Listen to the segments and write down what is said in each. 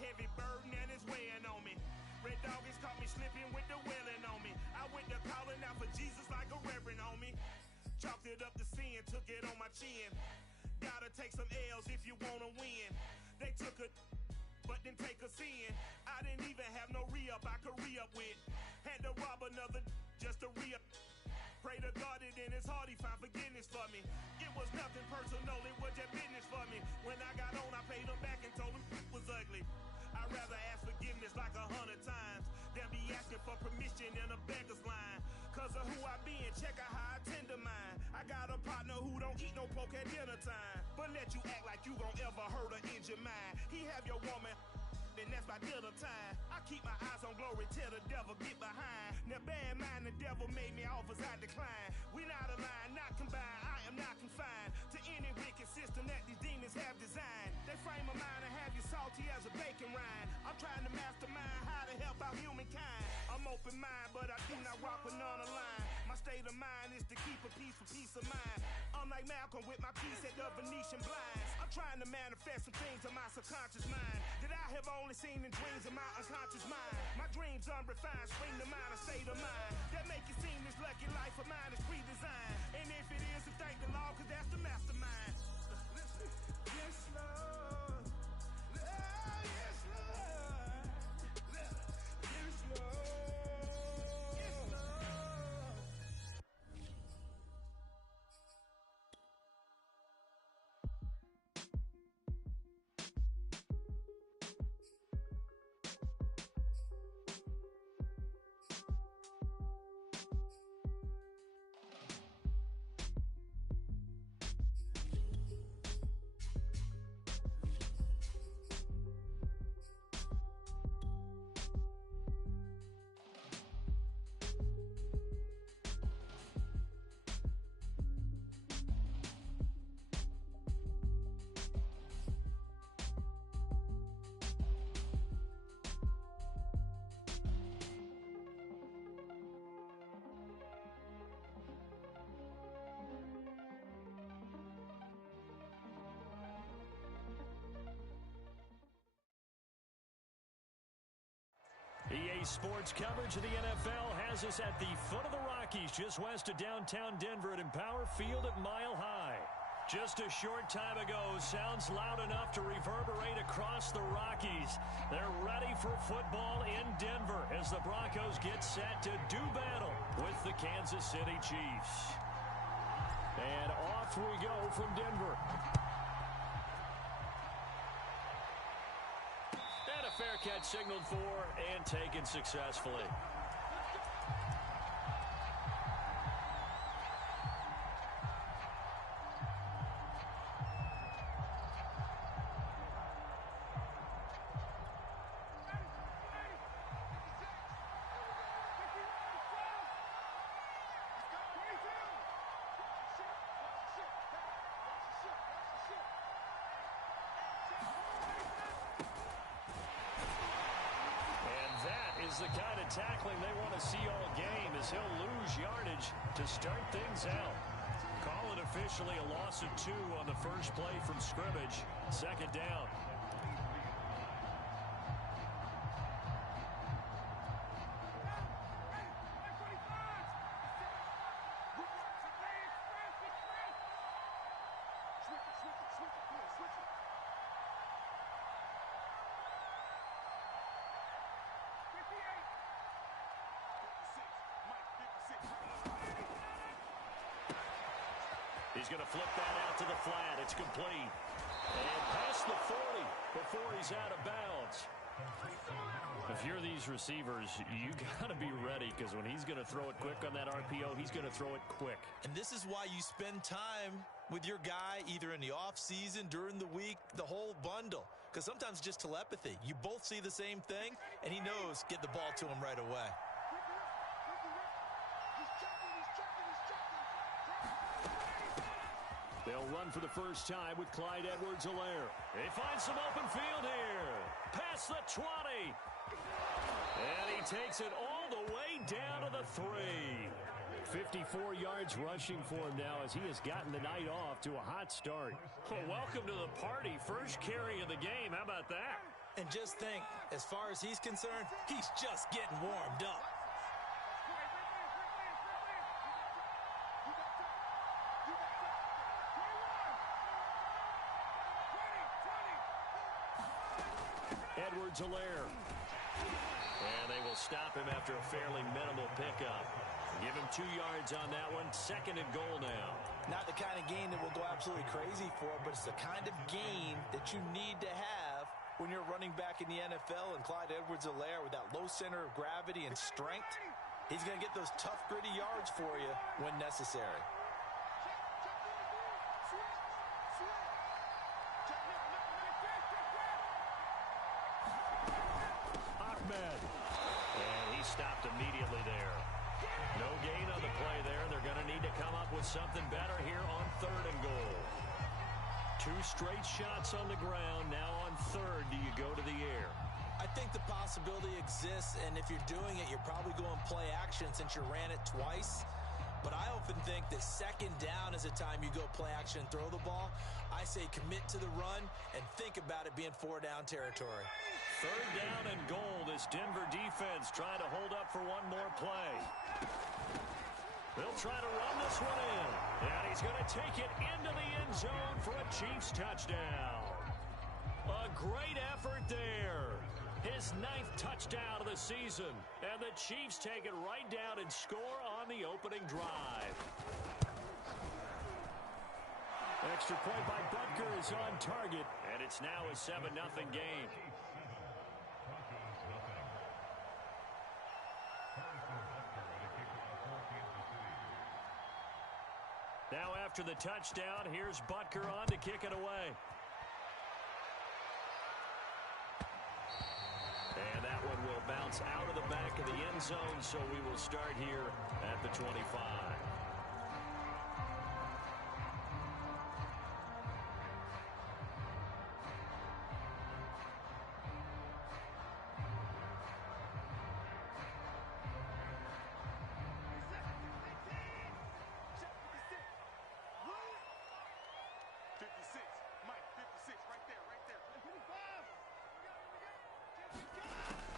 heavy burden and it's weighing on me. Red doggies caught me slipping with the wailing on me. I went to calling out for Jesus like a reverend on me. Chalked it up to sin, took it on my chin. Gotta take some L's if you wanna win. They took a but didn't take us in. I didn't even have no re-up I could re-up with. Had to rob another just to re-up. Pray to God that in his heart he found forgiveness for me. It was nothing personal, it was just business for me. When I got on, I paid him back and told him it was ugly. I'd rather ask forgiveness like 100 times than be asking for permission in a beggar's line. Cause of who I be and check out how I tend to mine. I got a partner who don't eat no pork at dinner time, but let you act like you gon' ever hurt or injure mine. He have your woman, and that's by dinner time. I keep my eyes on glory till the devil get behind. Now bear in mind the devil made me offers I decline. We not aligned, not combined, I am not confined to any wicked system that these demons have designed. They frame a mind and have you salty as a bacon rind. I'm trying to mastermind how to help out humankind. I'm open mind, but I do not rock with none aligned. My state of mind is to keep a peace for peace of mind. Unlike Malcolm with my piece at the Venetian blinds. I'm trying to manifest some things in my subconscious mind that I have only seen in dreams of my unconscious mind. My dreams unrefined, spring to mind, a state of mind that make it seem this lucky life of mine is pre-designed. And if it is, then thank the Lord, cause that's the mastermind. Yes, Lord. Yes, Lord. Yes, Lord. EA Sports coverage of the NFL has us at the foot of the Rockies, just west of downtown Denver at Empower Field at Mile High. Just a short time ago, sounds loud enough to reverberate across the Rockies. They're ready for football in Denver as the Broncos get set to do battle with the Kansas City Chiefs. And off we go from Denver. And a fair catch signaled for and taken successfully. The kind of tackling they want to see all game as he'll lose yardage to start things out. Call it officially a loss of 2 on the first play from scrimmage. Second down. He's going to flip that out to the flat. It's complete. And past the 40 before he's out of bounds. If you're these receivers, you got to be ready because when he's going to throw it quick on that RPO, he's going to throw it quick. And this is why you spend time with your guy either in the offseason, during the week, the whole bundle. Because sometimes just telepathy. You both see the same thing, and he knows get the ball to him right away. They'll run for the first time with Clyde Edwards-Helaire. They find some open field here. Past the 20. And he takes it all the way down to the 3. 54 yards rushing for him now as he has gotten the night off to a hot start. Well, welcome to the party. First carry of the game. How about that? And just think, as far as he's concerned, he's just getting warmed up. Edwards-Helaire. And they will stop him after a fairly minimal pickup. Give him 2 yards on that one. 2nd and goal now. Not the kind of gain that we'll go absolutely crazy for, but it's the kind of gain that you need to have when you're running back in the NFL. And Clyde Edwards-Helaire, with that low center of gravity and strength, he's going to get those tough, gritty yards for you when necessary. And he stopped immediately there. No gain on the play there. They're going to need to come up with something better here on 3rd and goal. 2 straight shots on the ground. Now on 3rd, do you go to the air? I think the possibility exists, and if you're doing it, you're probably going play action since you ran it twice. But I often think that 2nd down is a time you go play action and throw the ball. I say commit to the run and think about it being 4-down territory. 3rd down and goal. This Denver defense trying to hold up for one more play. They'll try to run this one in. And he's going to take it into the end zone for a Chiefs touchdown. A great effort there. His 9th touchdown of the season. And the Chiefs take it right down and score on the opening drive. Extra point by Butker is on target. And it's now a 7-0 game. Now after the touchdown, here's Butker on to kick it away. And that one will bounce out of the back of the end zone, so we will start here at the 25.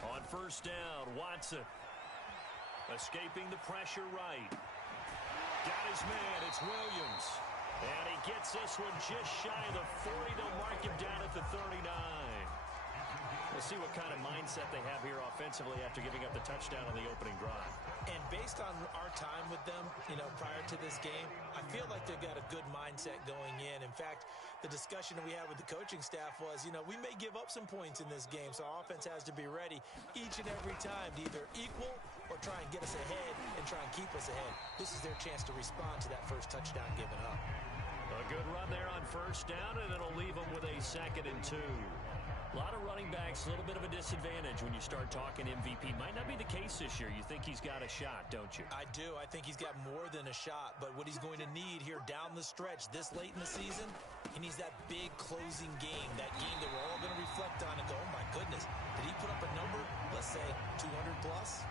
On 1st down, Watson escaping the pressure right. Got his man, it's Williams. And he gets this one just shy of the 40. They'll mark him down at the 39. We'll see what kind of mindset they have here offensively after giving up the touchdown on the opening drive. And based on our time with them, prior to this game, I feel like they've got a good mindset going in. In fact, the discussion that we had with the coaching staff was, we may give up some points in this game, so our offense has to be ready each and every time to either equal or try and get us ahead and try and keep us ahead. This is their chance to respond to that first touchdown given up. A good run there on 1st down, and it'll leave them with a 2nd and 2. A lot of running backs, a little bit of a disadvantage when you start talking MVP. Might not be the case this year. You think he's got a shot, don't you? I do. I think he's got more than a shot. But what he's going to need here down the stretch this late in the season, he needs that big closing game, that game that we're all going to reflect on and go, oh, my goodness, did he put up a number, let's say, 200 plus?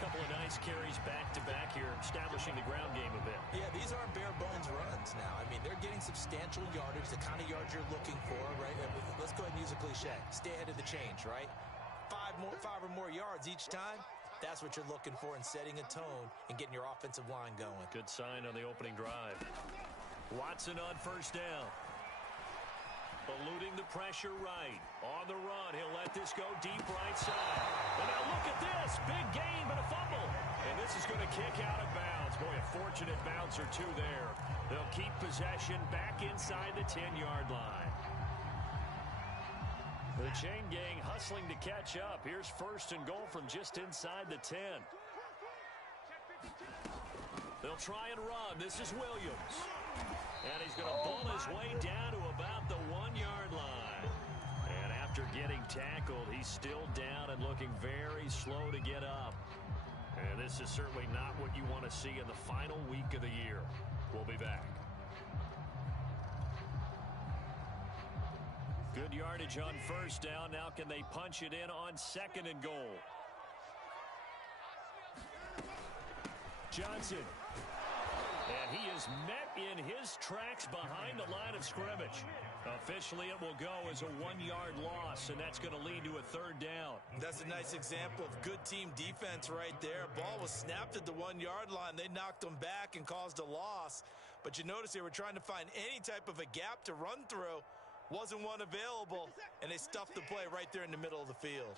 Couple of nice carries back-to-back here, establishing the ground game a bit. Yeah, these aren't bare-bones runs now. I mean, they're getting substantial yardage, the kind of yards you're looking for, right? Let's go ahead and use a cliche. Stay ahead of the change, right? 5 or more yards each time, that's what you're looking for in setting a tone and getting your offensive line going. Good sign on the opening drive. Watson on 1st down. Eluding the pressure right. On the run, he'll let this go deep right side. And now look at this. Big game and a fumble. And this is going to kick out of bounds. Boy, a fortunate bounce or two there. They'll keep possession back inside the 10-yard line. The chain gang hustling to catch up. Here's 1st and goal from just inside the 10. They'll try and run. This is Williams. And he's going to pull his way down to about the 1-yard line. And after getting tackled, he's still down and looking very slow to get up. And this is certainly not what you want to see in the final week of the year. We'll be back. Good yardage on 1st down. Now can they punch it in on 2nd and goal? Johnson. And he is met in his tracks behind the line of scrimmage. Officially, it will go as a 1-yard loss, and that's going to lead to a 3rd down. That's a nice example of good team defense right there. Ball was snapped at the 1-yard line. They knocked him back and caused a loss. But you notice they were trying to find any type of a gap to run through. Wasn't one available, and they stuffed the play right there in the middle of the field.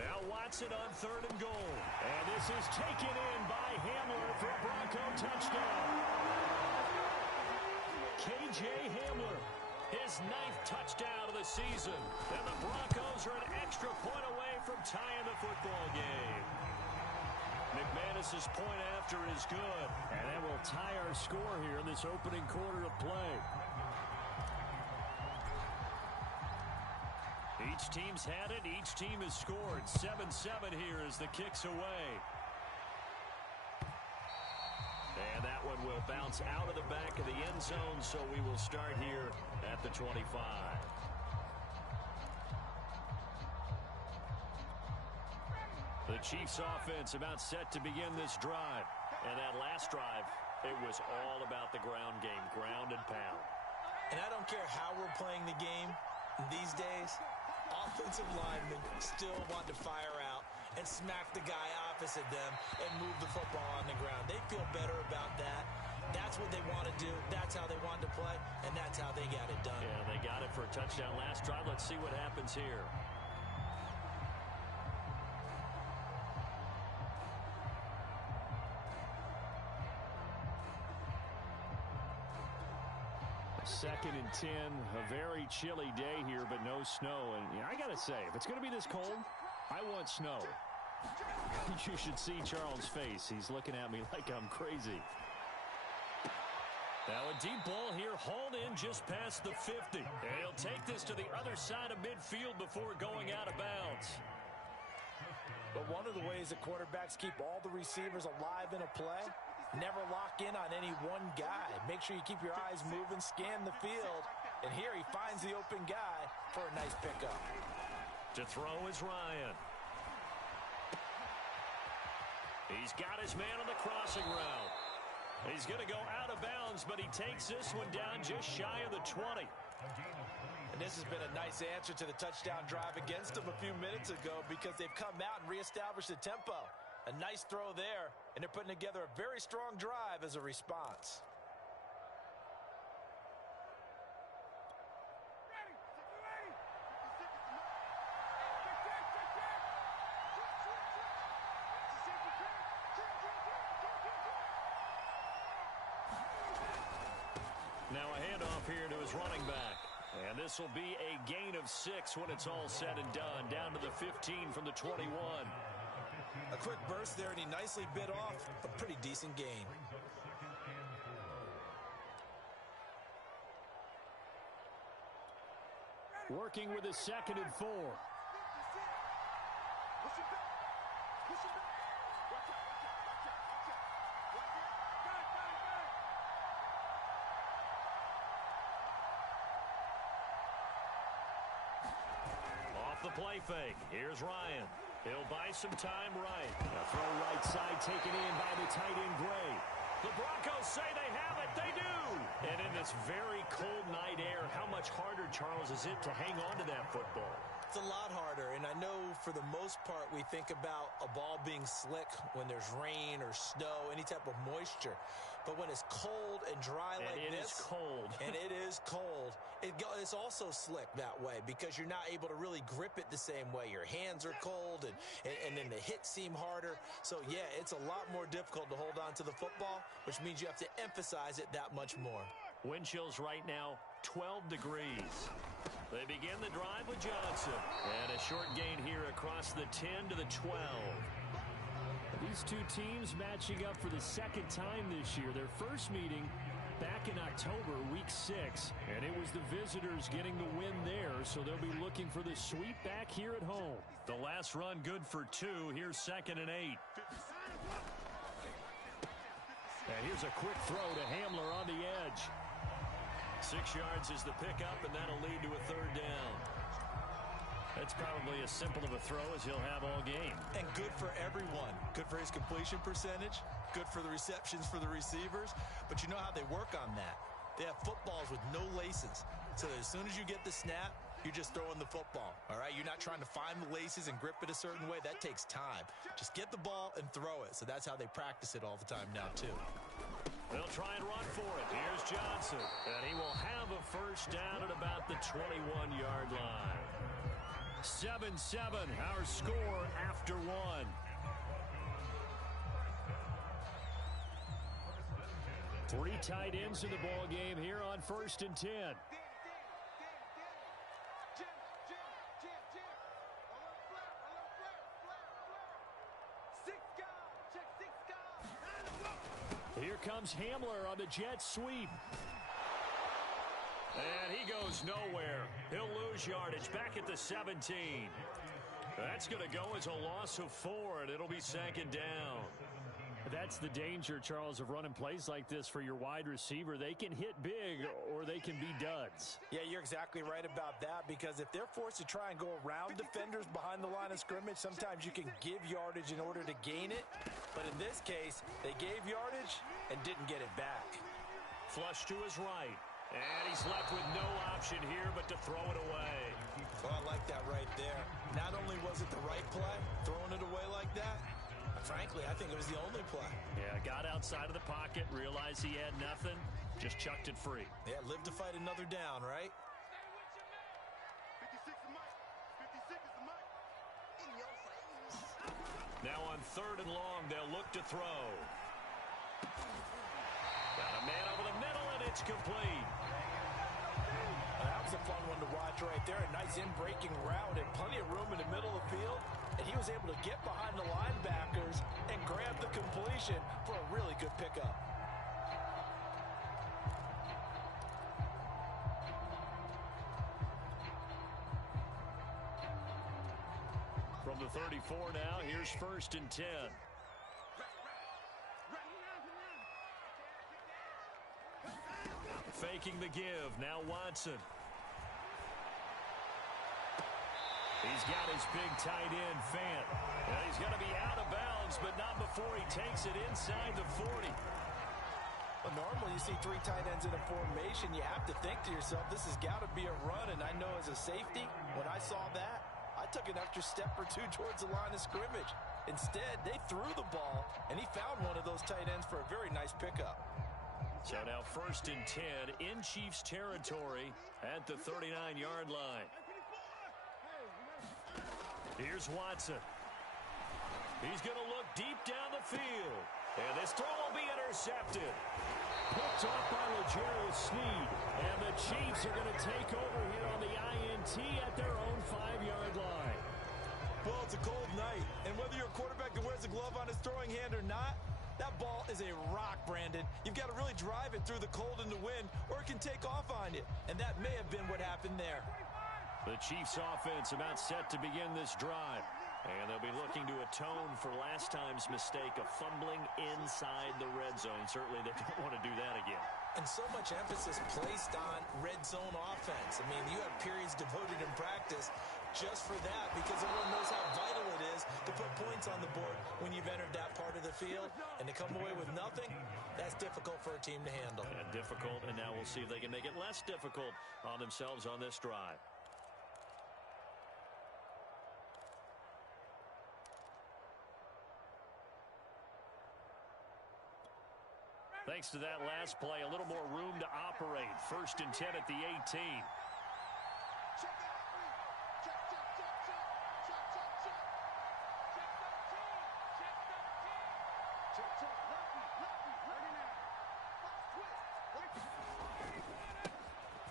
Now Watson on 3rd and goal. And this is taken in by Hamler for a Bronco touchdown. K.J. Hamler, his 9th touchdown of the season. And the Broncos are an extra point away from tying the football game. McManus's point after is good. And that will tie our score here in this opening quarter of play. Each team's had it. Each team has scored. 7-7 here as the kick's away. And that one will bounce out of the back of the end zone, so we will start here at the 25. The Chiefs' offense about set to begin this drive. And that last drive, it was all about the ground game, ground and pound. And I don't care how we're playing the game these days. Offensive linemen still want to fire out and smack the guy opposite them and move the football on the ground. They feel better about that. That's what they want to do. That's how they want to play, and that's how they got it done. Yeah, they got it for a touchdown last drive. Let's see what happens here. Second and 10, a very chilly day here, but no snow. And I got to say, if it's going to be this cold, I want snow. You should see Charles' face. He's looking at me like I'm crazy. Now a deep ball here, hauled in just past the 50. And he'll take this to the other side of midfield before going out of bounds. But one of the ways that quarterbacks keep all the receivers alive in a play, never lock in on any one guy. Make sure you keep your eyes moving, scan the field. And here he finds the open guy for a nice pickup. To throw is Ryan. He's got his man on the crossing route. He's going to go out of bounds, but he takes this one down just shy of the 20. And this has been a nice answer to the touchdown drive against them a few minutes ago because they've come out and reestablished the tempo. A nice throw there, and they're putting together a very strong drive as a response. Now a handoff here to his running back. And this will be a gain of 6 when it's all said and done. Down to the 15 from the 21. A quick burst there, and he nicely bit off a pretty decent gain. Working with a 2nd and 4. Off the play fake. Here's Ryan. He'll buy some time right. A throw right side taken in by the tight end Gray. The Broncos say they have it. They do. And in this very cold night air, how much harder, Charles, is it to hang on to that football? It's a lot harder, and I know for the most part we think about a ball being slick when there's rain or snow, any type of moisture. But when it's cold and dry like this, and it is cold, and it is cold, it's also slick that way because you're not able to really grip it the same way. Your hands are cold, and then the hits seem harder. So, yeah, it's a lot more difficult to hold on to the football, which means you have to emphasize it that much more. Wind chills right now, 12 degrees. They begin the drive with Johnson. And a short gain here across the 10 to the 12. These two teams matching up for the 2nd time this year. Their first meeting back in October, week 6. And it was the visitors getting the win there, so they'll be looking for the sweep back here at home. The last run good for 2. Here's 2nd and 8. And here's a quick throw to Hamler on the edge. 6 yards is the pickup, and that'll lead to a third down. That's probably as simple of a throw as he'll have all game. And good for everyone. Good for his completion percentage. Good for the receptions for the receivers. But you know how they work on that. They have footballs with no laces. So that as soon as you get the snap, you're just throwing the football. All right? You're not trying to find the laces and grip it a certain way. That takes time. Just get the ball and throw it. So that's how they practice it all the time now, too. They'll try and run for it. Here's Johnson. And he will have a first down at about the 21-yard line. 7-7, our score after one. Three tight ends in the ball game here on 1st and 10. Here comes Hamler on the jet sweep. And he goes nowhere. He'll lose yardage back at the 17. That's going to go as a loss of 4, and it'll be 2nd down. That's the danger, Charles, of running plays like this for your wide receiver. They can hit big or they can be duds. Yeah, you're exactly right about that, because if they're forced to try and go around defenders behind the line of scrimmage, sometimes you can give yardage in order to gain it. But in this case, they gave yardage and didn't get it back. Flush to his right. And he's left with no option here but to throw it away. Well, I like that right there. Not only was it the right play, throwing it away like that, frankly, I think it was the only play. Yeah, got outside of the pocket, realized he had nothing, just chucked it free. Yeah, live to fight another down, right? 56 is Mike. 56 is the Mike. In your face. Now on 3rd and long, they'll look to throw. Got a man over the middle, and it's complete. That was a fun one to watch right there. A nice in-breaking route and plenty of room in the middle of the field. And he was able to get behind the linebackers and grab the completion for a really good pickup. From the 34 now, here's 1st and 10. Faking the give, now Watson. He's got his big tight end, Fant. And he's going to be out of bounds, but not before he takes it inside the 40. Well, normally you see 3 tight ends in a formation, you have to think to yourself, this has got to be a run. And I know as a safety, when I saw that, I took an extra step or 2 towards the line of scrimmage. Instead, they threw the ball, and he found one of those tight ends for a very nice pickup. So now 1st and 10 in Chiefs territory at the 39-yard line. Here's Watson. He's going to look deep down the field. And this throw will be intercepted. Picked off by L'Jarius Sneed. And the Chiefs are going to take over here on the INT at their own 5-yard line. Well, it's a cold night. And whether you're a quarterback that wears a glove on his throwing hand or not, that ball is a rock, Brandon. You've got to really drive it through the cold and the wind, or it can take off on you. And that may have been what happened there. The Chiefs offense about set to begin this drive. And they'll be looking to atone for last time's mistake of fumbling inside the red zone. Certainly they don't want to do that again. And so much emphasis placed on red zone offense. I mean, you have periods devoted in practice just for that, because everyone knows how vital it is to put points on the board when you've entered that part of the field. And to come away with nothing, that's difficult for a team to handle. And difficult, and now we'll see if they can make it less difficult on themselves on this drive. Thanks to that last play, a little more room to operate. 1st and 10 at the 18.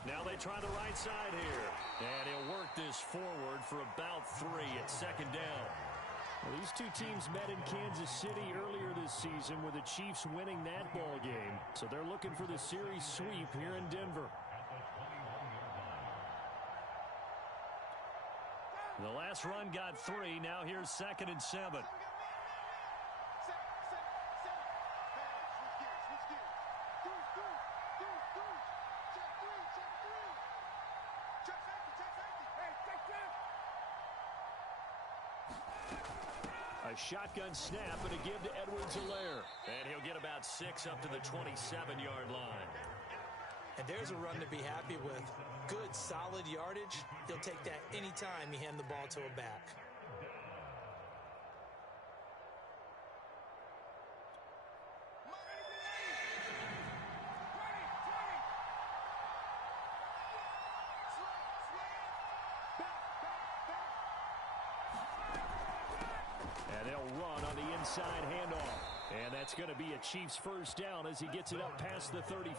Now they try the right side here. And he'll work this forward for about 3 at 2nd down. Well, these two teams met in Kansas City earlier this season with the Chiefs winning that ball game. So they're looking for the series sweep here in Denver. The last run got 3. Now here's 2nd and 7. A shotgun snap and a give to Edwards-Helaire. And he'll get about 6 up to the 27-yard line. And there's a run to be happy with. Good, solid yardage. He'll take that anytime you hand the ball to a back. And they'll run on the inside handoff. And that's going to be a Chiefs first down as he gets it up past the 35.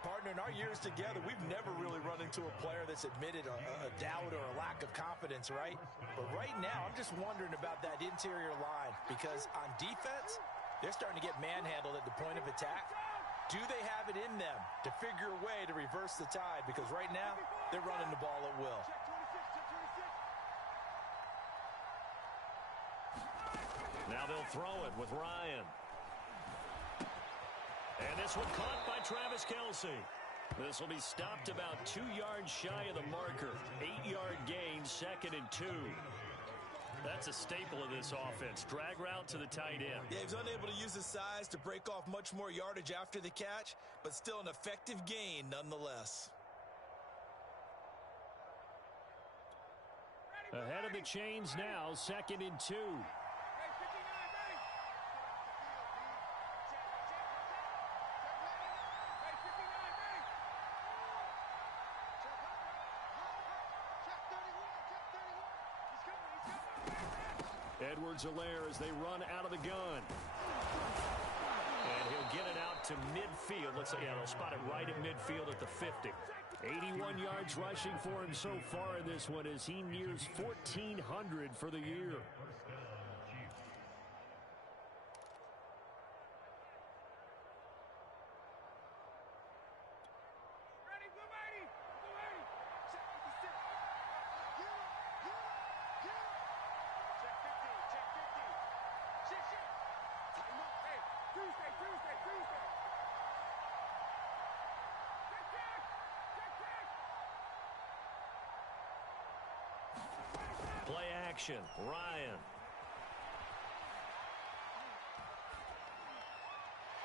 Partner, in our years together, we've never really run into a player that's admitted a doubt or a lack of confidence, right? But right now, I'm just wondering about that interior line because on defense, they're starting to get manhandled at the point of attack. Do they have it in them to figure a way to reverse the tide? Because right now, they're running the ball at will. Now they'll throw it with Ryan. And this one caught by Travis Kelce. This will be stopped about 2 yards shy of the marker. 8-yard gain, 2nd and 2. That's a staple of this offense. Drag route to the tight end. Yeah, he was unable to use his size to break off much more yardage after the catch, but still an effective gain nonetheless. Ahead of the chains now, 2nd and 2. Edwards-Helaire as they run out of the gun. And he'll get it out to midfield. Looks like, yeah, they'll spot it right at midfield at the 50. 81 yards rushing for him so far in this one as he nears 1,400 for the year. Play action, Ryan.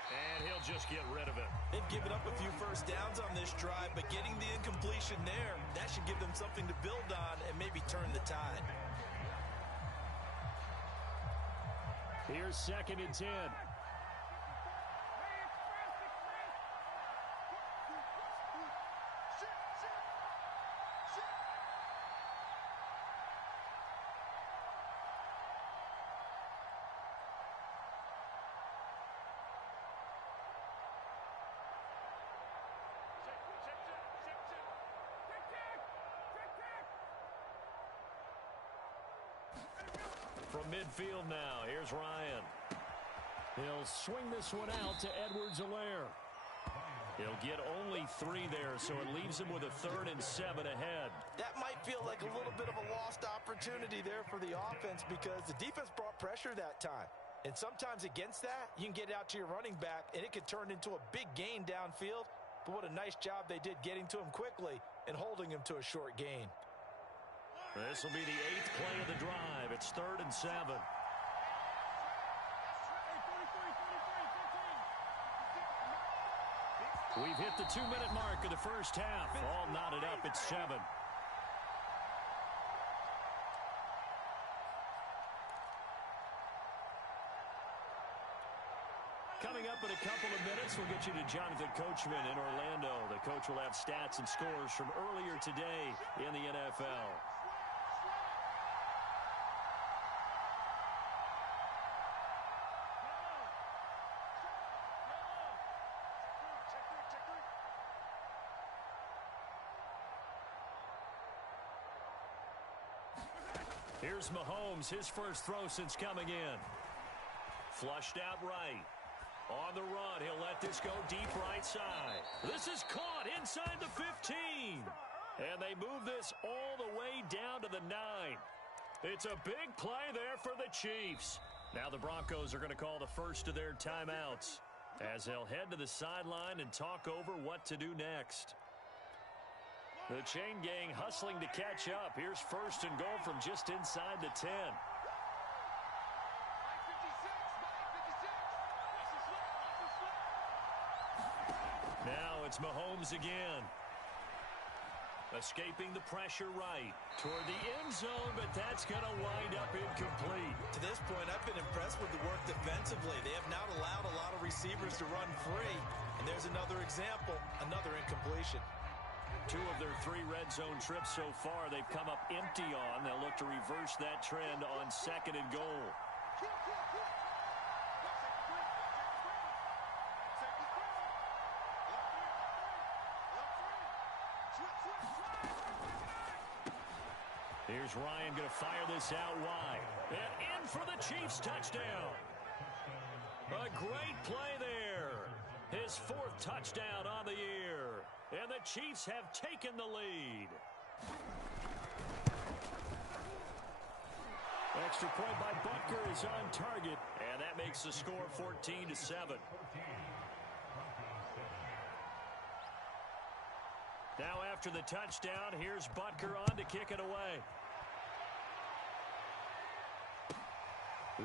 And he'll just get rid of it. They've given up a few first downs on this drive, but getting the incompletion there, that should give them something to build on and maybe turn the tide. Here's 2nd and 10. From midfield now, here's Ryan. He'll swing this one out to Edwards-Helaire. He'll get only 3 there, so it leaves him with a 3rd and 7 ahead. That might feel like a little bit of a lost opportunity there for the offense because the defense brought pressure that time. And sometimes against that, you can get out to your running back, and it could turn into a big gain downfield. But what a nice job they did getting to him quickly and holding him to a short gain. This will be the 8th play of the drive. It's 3rd and 7. We've hit the 2-minute mark of the first half. All knotted up at 7. Coming up in a couple of minutes, we'll get you to Jonathan Coachman in Orlando. The coach will have stats and scores from earlier today in the NFL. Here's Mahomes, his first throw since coming in. Flushed out right. On the run, he'll let this go deep right side. This is caught inside the 15. And they move this all the way down to the 9. It's a big play there for the Chiefs. Now the Broncos are going to call the first of their timeouts as they'll head to the sideline and talk over what to do next. The chain gang hustling to catch up. Here's 1st and goal from just inside the 10. Now it's Mahomes again. Escaping the pressure right toward the end zone, but that's going to wind up incomplete. To this point, I've been impressed with the work defensively. They have not allowed a lot of receivers to run free. And there's another example, another incompletion. 2 of their 3 red zone trips so far, they've come up empty on. They'll look to reverse that trend on 2nd and goal. Here's Ryan going to fire this out wide. And in for the Chiefs touchdown. A great play there. His 4th touchdown on the year. And the Chiefs have taken the lead. Extra point by Butker is on target. And that makes the score 14-7. Now after the touchdown, here's Butker on to kick it away.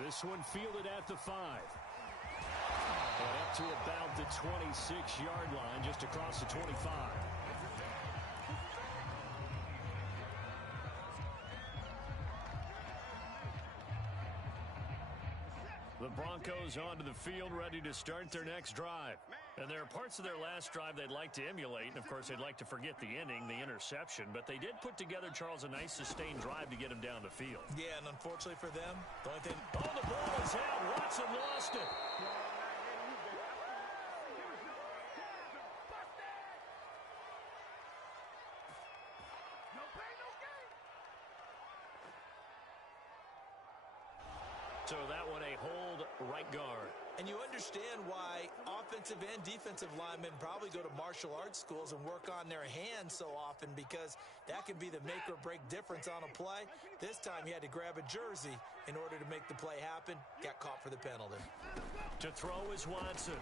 This one fielded at the 5. And up to about the 26-yard line, just across the 25. The Broncos onto the field, ready to start their next drive. And there are parts of their last drive they'd like to emulate. And, of course, they'd like to forget the inning, the interception. But they did put together, Charles, a nice sustained drive to get him down the field. Yeah, and unfortunately for them, the only thing... Oh, the ball is out. Watson lost it. So that one a hold right guard. And you understand why offensive and defensive linemen probably go to martial arts schools and work on their hands so often, because that can be the make or break difference on a play. This time he had to grab a jersey in order to make the play happen. Got caught for the penalty. To throw is Watson.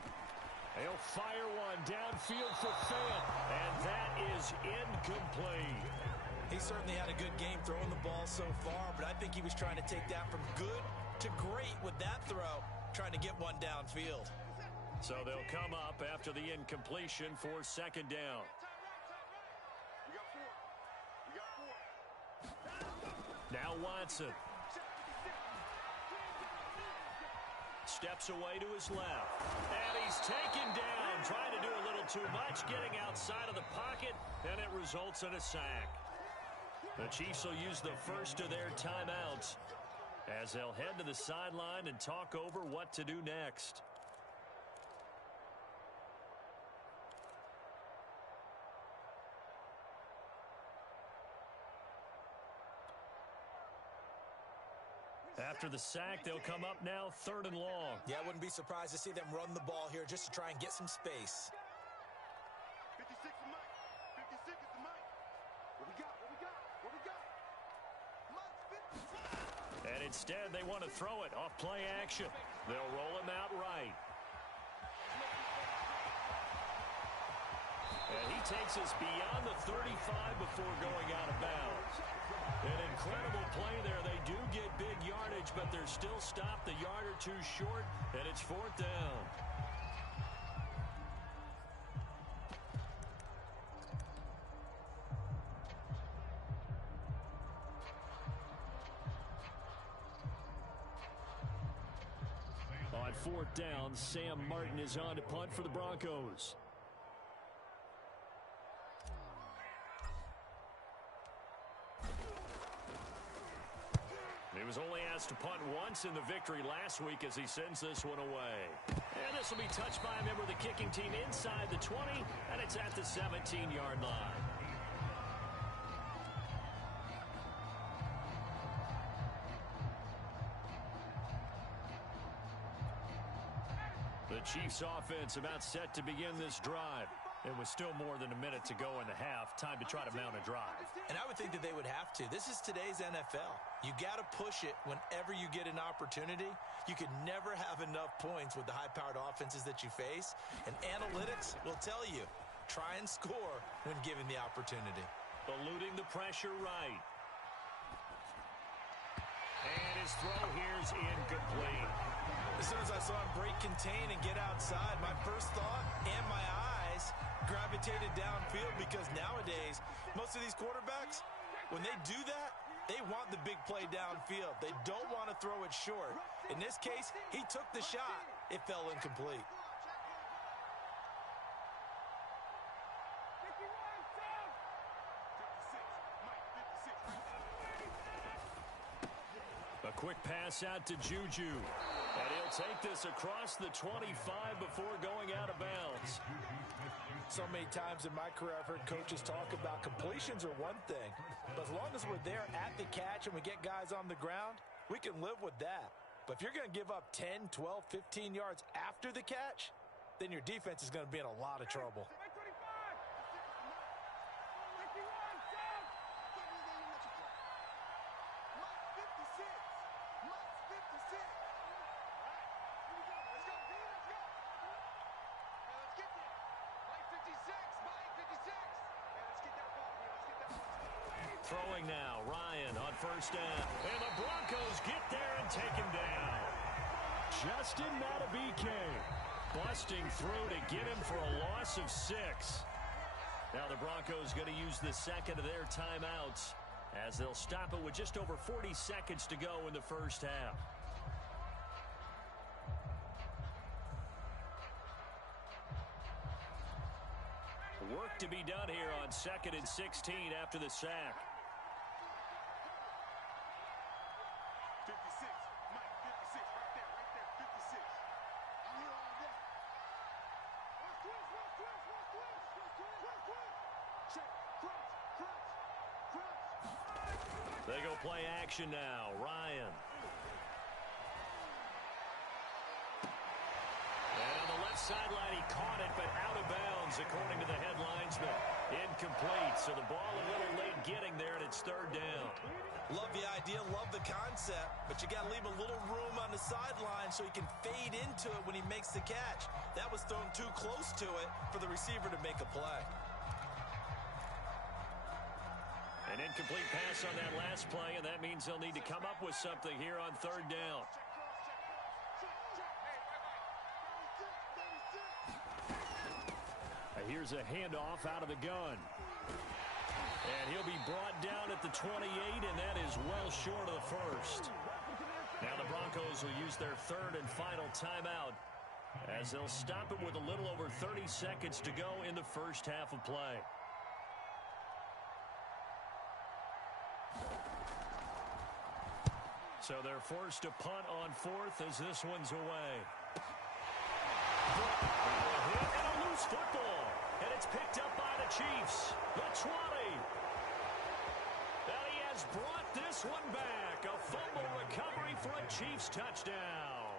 He'll fire one downfield for Fant, and that is incomplete. He certainly had a good game throwing the ball so far, but I think he was trying to take that from good to great with that throw, trying to get one downfield. So they'll come up after the incompletion for 2nd down. Now Watson. Steps away to his left. And he's taken down, trying to do a little too much, getting outside of the pocket, and it results in a sack. The Chiefs will use the first of their timeouts as they'll head to the sideline and talk over what to do next. After the sack, they'll come up now 3rd and long. Yeah, I wouldn't be surprised to see them run the ball here just to try and get some space. 56 is Mike. 56 is the Mike. What we got? What we got? What we got? And instead, they want to throw it off play action. They'll roll him out right. And he takes us beyond the 35 before going out of bounds. An incredible play there. They do get big yardage, but they're still stopped a yard or two short, and it's 4th down. On 4th down, Sam Martin is on to punt for the Broncos. He was only asked to punt once in the victory last week as he sends this one away. And this will be touched by a member of the kicking team inside the 20, and it's at the 17-yard line. The Chiefs offense about set to begin this drive. It was still more than a minute to go in the half. Time to try to mount a drive. And I would think that they would have to. This is today's NFL. You got to push it whenever you get an opportunity. You could never have enough points with the high-powered offenses that you face. And analytics will tell you, try and score when given the opportunity. Eluding the pressure right. And his throw here's incomplete. As soon as I saw him break contain and get outside, my first thought and my eyes guys gravitated downfield because nowadays, most of these quarterbacks, when they do that, they want the big play downfield. They don't want to throw it short. In this case, he took the shot. It fell incomplete. A quick pass out to Juju. And he'll take this across the 25 before going out of bounds. So many times in my career, I've heard coaches talk about completions are one thing. But as long as we're there at the catch and we get guys on the ground, we can live with that. But if you're going to give up 10, 12, 15 yards after the catch, then your defense is going to be in a lot of trouble. Throwing now, Ryan on first down. And the Broncos get there and take him down. Justin Matabike busting through to get him for a loss of 6. Now the Broncos going to use the second of their timeouts as they'll stop it with just over 40 seconds to go in the first half. Work to be done here on 2nd and 16 after the sack. 56, Mike, 56, right there, 56. I'm here all day. Check, crunch. They go play action now. Ryan. And on the left sideline, he caught it, but out of bounds, according to the headlinesman. Incomplete, so the ball a little late getting there, and it's 3rd down. Love the idea, love the concept, but you got to leave a little room on the sideline so he can fade into it when he makes the catch. That was thrown too close to it for the receiver to make a play. An incomplete pass on that last play, and that means they'll need to come up with something here on 3rd down. Here's a handoff out of the gun. And he'll be brought down at the 28, and that is well short of the first. Now the Broncos will use their 3rd and final timeout as they'll stop it with a little over 30 seconds to go in the first half of play. So they're forced to punt on 4th as this one's away. And a loose football. And it's picked up by the Chiefs. The 20. And he has brought this one back. A fumble recovery for a Chiefs touchdown.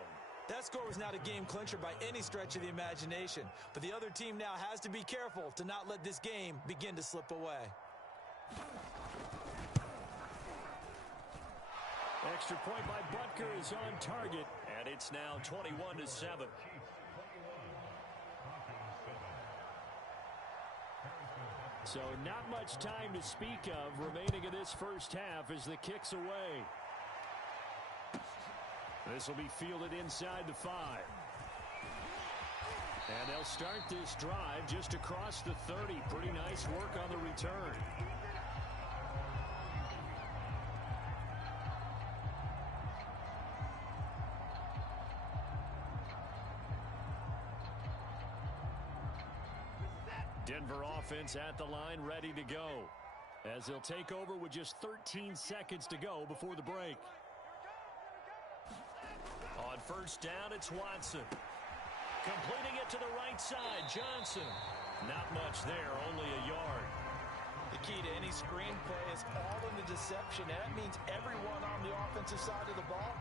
That score was not a game clincher by any stretch of the imagination. But the other team now has to be careful to not let this game begin to slip away. Extra point by Butker is on target. And it's now 21-7. So not much time to speak of remaining in this first half as the kick's away. This will be fielded inside the 5. And they'll start this drive just across the 30. Pretty nice work on the return. Denver offense at the line, ready to go, as they'll take over with just 13 seconds to go before the break. On first down, it's Watson. Completing it to the right side, Johnson. Not much there, only a yard. The key to any screen play is all in the deception. And that means everyone on the offensive side of the ball.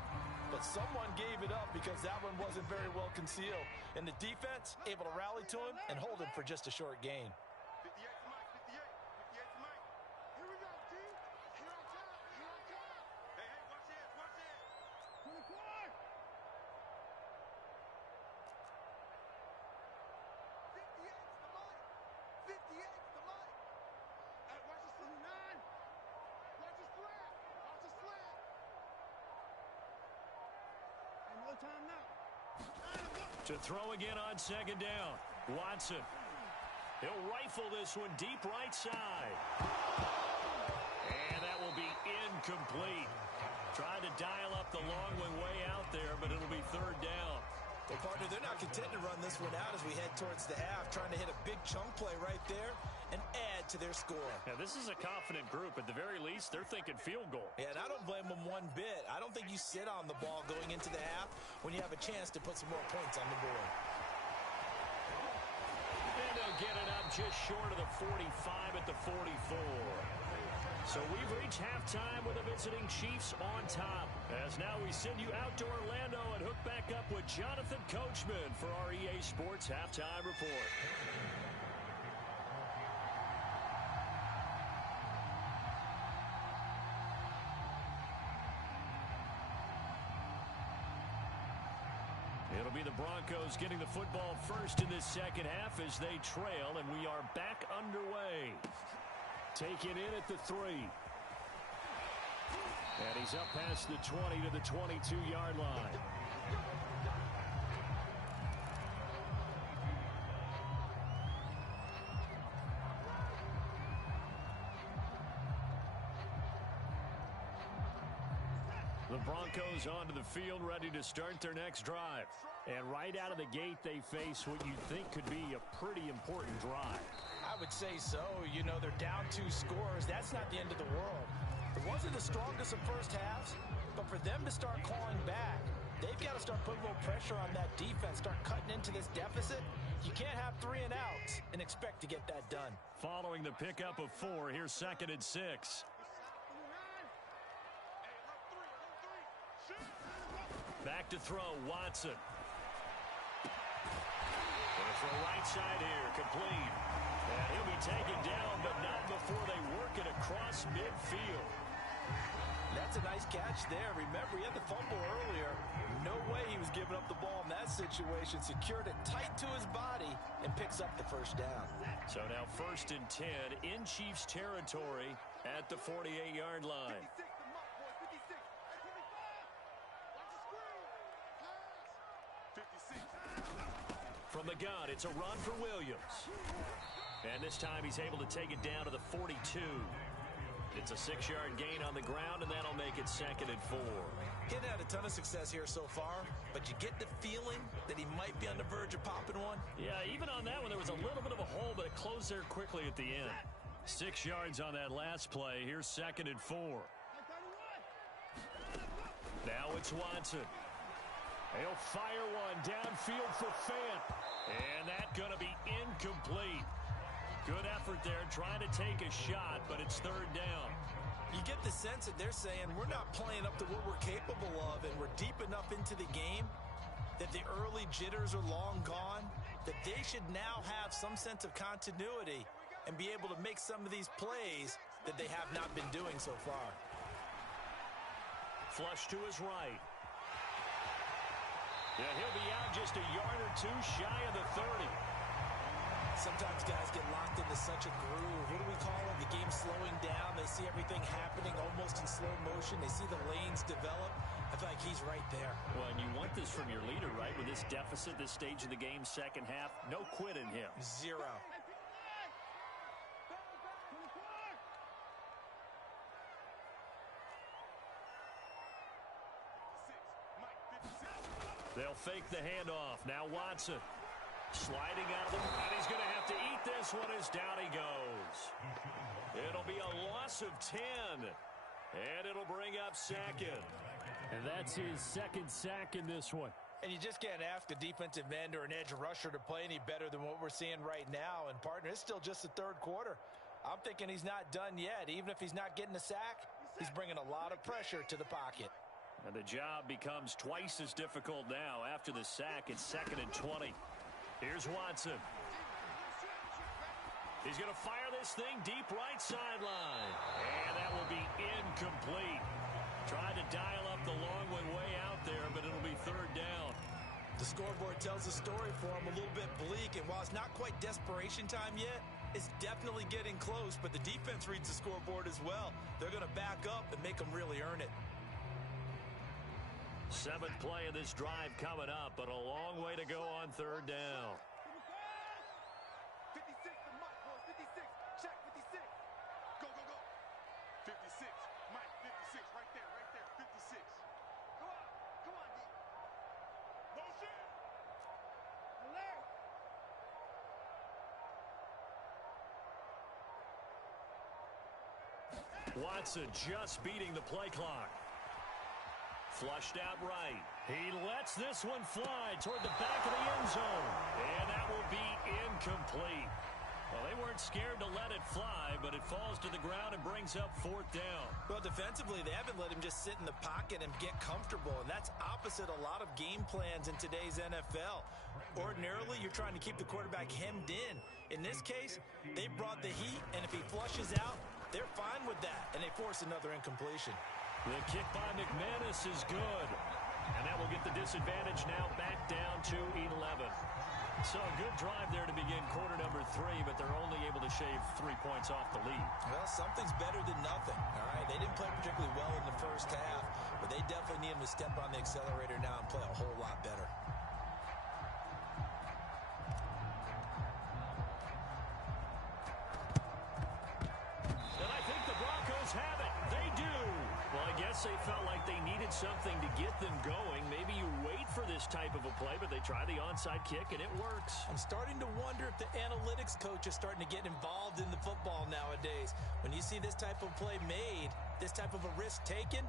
But someone gave it up because that one wasn't very well concealed. And the defense able to rally to him and hold him for just a short gain. 58 to Mike, 58 to Mike. Here we go, D. Here I come, here I come. Hey, watch this, watch this. 24. 58 to the Mike. 58 to the Mike. Hey, watch this 39. Watch this slant. Watch this slant. No time now. To throw again on second down. Watson. He'll rifle this one deep right side. And that will be incomplete. Trying to dial up the long way out there, but it'll be third down. Well, partner, they're not content to run this one out as we head towards the half, trying to hit a big chunk play right there and add to their score. Now, this is a confident group. At the very least, they're thinking field goal. Yeah, and I don't blame them one bit. I don't think you sit on the ball going into the half when you have a chance to put some more points on the board. And they'll get it up just short of the 45 at the 44. So we've reached halftime with the visiting Chiefs on top. As now we send you out to Orlando and hook back up with Jonathan Coachman for our EA Sports Halftime Report. It'll be the Broncos getting the football first in this second half as they trail, and we are back underway. Taken in at the 3. And he's up past the 20 to the 22-yard line. The Broncos onto the field, ready to start their next drive. And right out of the gate, they face what you think could be a pretty important drive. I would say so. You know, they're down 2 scores. That's not the end of the world. It wasn't the strongest of first halves, but for them to start clawing back, they've got to start putting a little pressure on that defense, start cutting into this deficit. You can't have 3 and outs and expect to get that done. Following the pickup of 4, here's 2nd and 6. Back to throw, Watson. And for right side here, complete. And he'll be taken down, but not before they work it across midfield. That's a nice catch there. Remember, he had the fumble earlier. No way he was giving up the ball in that situation. Secured it tight to his body and picks up the first down. So now 1st and 10 in Chiefs territory at the 48-yard line. From the gun, it's a run for Williams. And this time he's able to take it down to the 42. It's a 6-yard gain on the ground, and that'll make it 2nd and 4. He hasn't had a ton of success here so far, but you get the feeling that he might be on the verge of popping one. Yeah, even on that one, there was a little bit of a hole, but it closed there quickly at the end. 6 yards on that last play. Here's 2nd and 4. Now it's Watson. He'll fire one downfield for Fant. And that's going to be incomplete. Good effort there trying to take a shot, but it's 3rd down. You get the sense that they're saying we're not playing up to what we're capable of, and we're deep enough into the game that the early jitters are long gone, that they should now have some sense of continuity and be able to make some of these plays that they have not been doing so far. Flush to his right. Yeah, he'll be out just a yard or 2 shy of the 30. Sometimes guys get locked into such a groove. What do we call it? The game slowing down. They see everything happening almost in slow motion. They see the lanes develop. I feel like he's right there. Well, and you want this from your leader, right? With this deficit, this stage of the game, second half, no quit in him. 0. They'll fake the handoff. Now Watson sliding out of them, and he's going to have to eat this one as down he goes. It'll be a loss of 10, and it'll bring up 2nd. And that's his 2nd sack in this one. And you just can't ask a defensive end or an edge rusher to play any better than what we're seeing right now. And, partner, it's still just the 3rd quarter. I'm thinking he's not done yet. Even if he's not getting a sack, he's bringing a lot of pressure to the pocket. And the job becomes twice as difficult now. After the sack, it's 2nd and 20. Here's Watson. He's going to fire this thing deep right sideline. And that will be incomplete. Tried to dial up the long one way out there, but it'll be 3rd down. The scoreboard tells a story for him, a little bit bleak, and while it's not quite desperation time yet, it's definitely getting close, but the defense reads the scoreboard as well. They're going to back up and make them really earn it. 7th play of this drive coming up, but a long way to go on 3rd down. 56. Mike, 56. Right there. 56. Come on, D. Motion. Alert. Watson just beating the play clock. Flushed out right. He lets this one fly toward the back of the end zone. And that will be incomplete. Well, they weren't scared to let it fly, but it falls to the ground and brings up 4th down. Well, defensively, they haven't let him just sit in the pocket and get comfortable, and that's opposite a lot of game plans in today's NFL. Ordinarily, you're trying to keep the quarterback hemmed in. In this case, they brought the heat, and if he flushes out, they're fine with that, and they force another incompletion. The kick by McManus is good. And that will get the disadvantage now back down to 11. So a good drive there to begin quarter number 3, but they're only able to shave 3 points off the lead. Well, something's better than nothing, all right? They didn't play particularly well in the first half, but they definitely need him to step on the accelerator now and play a whole lot better. And I think the Broncos have it. They do. Well, I guess they felt like they needed something to get them going. Maybe you wait for this type of a play, but they try the onside kick, and it works. I'm starting to wonder if the analytics coach is starting to get involved in the football nowadays. When you see this type of play made, this type of a risk taken,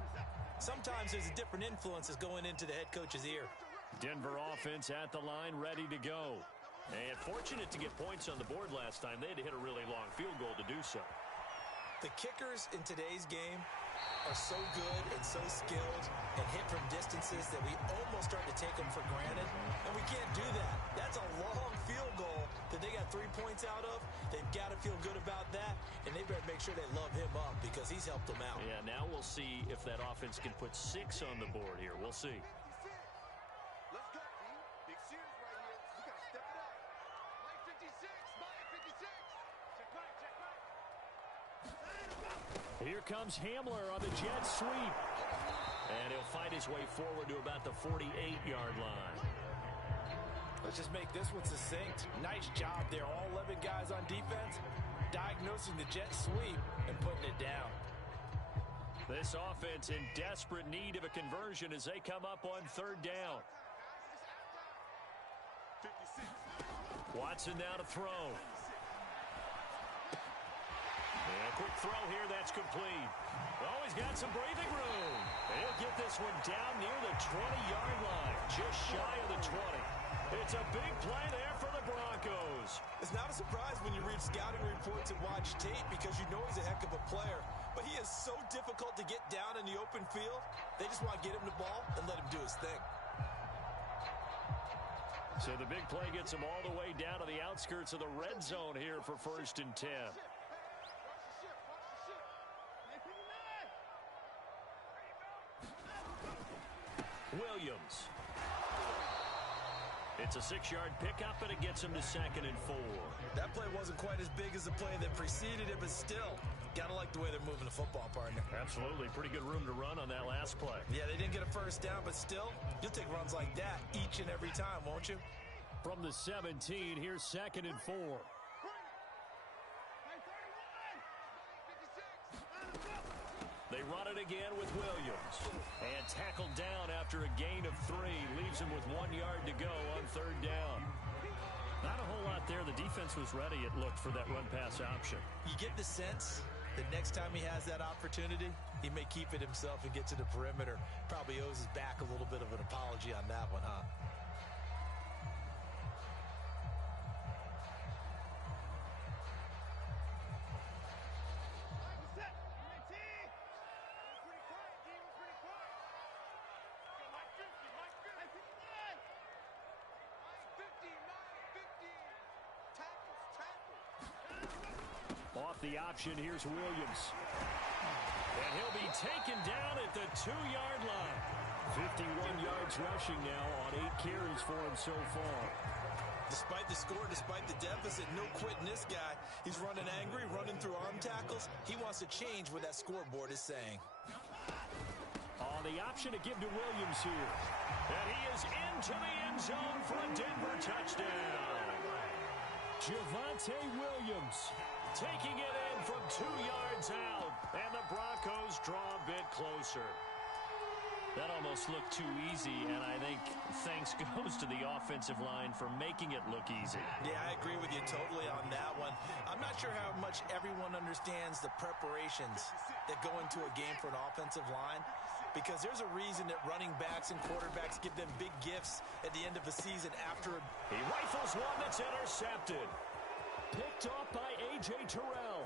sometimes there's a different influences going into the head coach's ear. Denver offense at the line, ready to go. And fortunate to get points on the board last time. They had to hit a really long field goal to do so. The kickers in today's game are so good and so skilled and hit from distances that we almost start to take them for granted, and we can't do that. That's a long field goal that they got 3 points out of. They've got to feel good about that, and they better make sure they love him up because he's helped them out. Yeah, now we'll see if that offense can put 6 on the board here. We'll see. Let's go, D. Big series right here. You got to step it up. Mike 56. Mike 56. Check right. Here comes Hamler on the jet sweep. And he'll fight his way forward to about the 48-yard line. Let's just make this one succinct. Nice job there. All 11 guys on defense diagnosing the jet sweep and putting it down. This offense in desperate need of a conversion as they come up on 3rd down. 56. Watson now to throw. And a quick throw here, that's complete. Oh, he's got some breathing room. He'll get this one down near the 20-yard line, just shy of the 20. It's a big play there for the Broncos. It's not a surprise when you read scouting reports and watch tape because you know he's a heck of a player. But he is so difficult to get down in the open field. They just want to get him the ball and let him do his thing. So the big play gets him all the way down to the outskirts of the red zone here for 1st and 10. Williams. It's a 6-yard pickup, and it gets him to 2nd and 4. That play wasn't quite as big as the play that preceded it, but still, gotta like the way they're moving the football, partner. Absolutely. Pretty good room to run on that last play. Yeah, they didn't get a first down, but still, you'll take runs like that each and every time, won't you? From the 17, here's 2nd and 4. They run it again with Williams. And tackled down after a gain of 3. Leaves him with 1 yard to go on 3rd down. Not a whole lot there. The defense was ready, it looked, for that run-pass option. You get the sense that next time he has that opportunity, he may keep it himself and get to the perimeter. Probably owes his back a little bit of an apology on that one, huh? Off the option, here's Williams. And he'll be taken down at the 2-yard line. 51 yards rushing now on 8 carries for him so far. Despite the score, despite the deficit, no quitting this guy. He's running angry, running through arm tackles. He wants to change what that scoreboard is saying. On the option to give to Williams here. And he is into the end zone for a Denver touchdown. Javonte Williams taking it in from 2 yards out, and the Broncos draw a bit closer. That almost looked too easy, and I think thanks goes to the offensive line for making it look easy. Yeah, I agree with you totally on that one. I'm not sure how much everyone understands the preparations that go into a game for an offensive line, because there's a reason that running backs and quarterbacks give them big gifts at the end of a season after. He rifles one that's intercepted. Picked off by A.J. Terrell.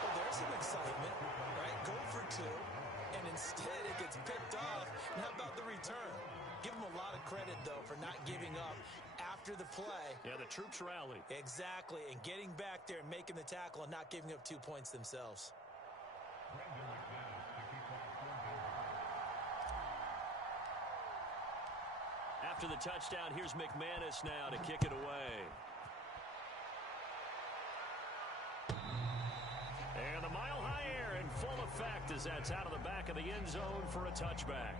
Well, there's some excitement, right? Go for 2, and instead it gets picked off. And how about the return? Give them a lot of credit, though, for not giving up after the play. Yeah, the troops rally. Exactly, and getting back there and making the tackle and not giving up 2 points themselves. After the touchdown, here's McManus now to kick it away. And the mile-high air in full effect as that's out of the back of the end zone for a touchback.